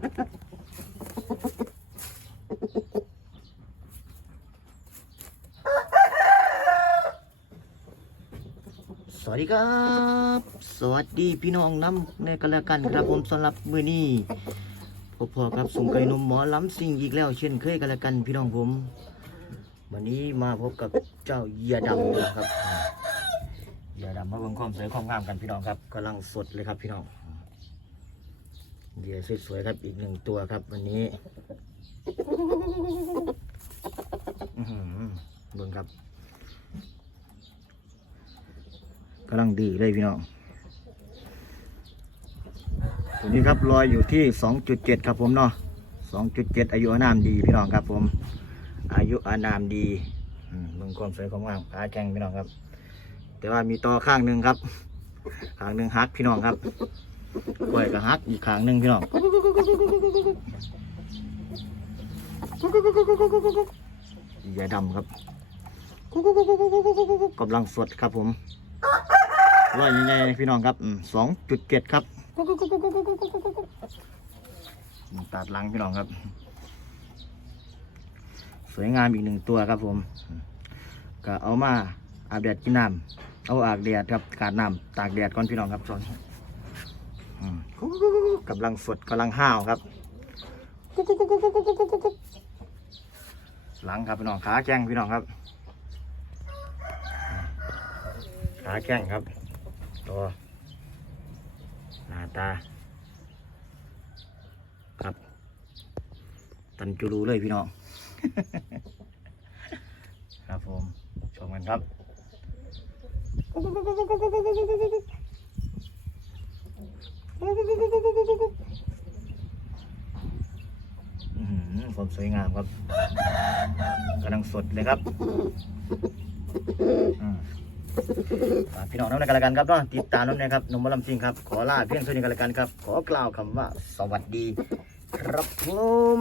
สวัสดีครับ สวัสดีพี่น้องน้ำในกันแล้วกันครับผมสำหรับมือนี้พบพอกับสุงไก่นมหมอล้ำสิ่งอีกแล้ว เช่นเคยกันแล้วกันพี่น้องผม วันนี้มาพบกับเจ้าเหยียดำนะครับเหยียดำมาเบิ่งความสวยความงามกันพี่น้องครับกำลังสดเลยครับพี่น้อง เหยียสวยๆครับอีกหนึ่งตัวครับ วันนี้เบิ่งครับกำลังดีเลยพี่น้องตัวนี้ครับลอยอยู่ที่ 2.7 ครับผมเนาะ 2.7 อายุอานามดีพี่น้องครับผม อายุอานามดีมเบิ่งความสวยความงามขาแข็งพี่น้องครับ แต่ว่ามีต่อข้างหนึ่งครับ ข้างหนึ่งหักพี่น้องครับ กล้วยก็หักอีกข้างหนึ่งพี่น้องย่าดำครับกำลังสดครับผมร้อยใหญ่ๆพี่น้องครับสองจุดเจ็ดครับตัดลังพี่น้องครับ สวยงามอีกหนึ่งตัวครับผม ก็เอามาอาบแดดกินน้ำเอาอาบแดดครับกาดน้ำตากแดดก่อนพี่น้องครับจอน กำลังสดกำลังห้าวครับหลังครับพี่น้องขาแข้งพี่น้องครับ ขาแข้งครับ ตัวหน้าตา ครับ ตันจูรูเลยพี่น้อง ครับผมชมกันครับ ความสวยงามครับกำลังสดเลยครับฝากพี่น้องน้ำในกันละกันครับเนาะติดตามน้ำนะครับนมบะลำซิงครับ ขอลาเพียงเท่านี้กันละกันครับ ขอกล่าวคำว่าสวัสดี ครับผม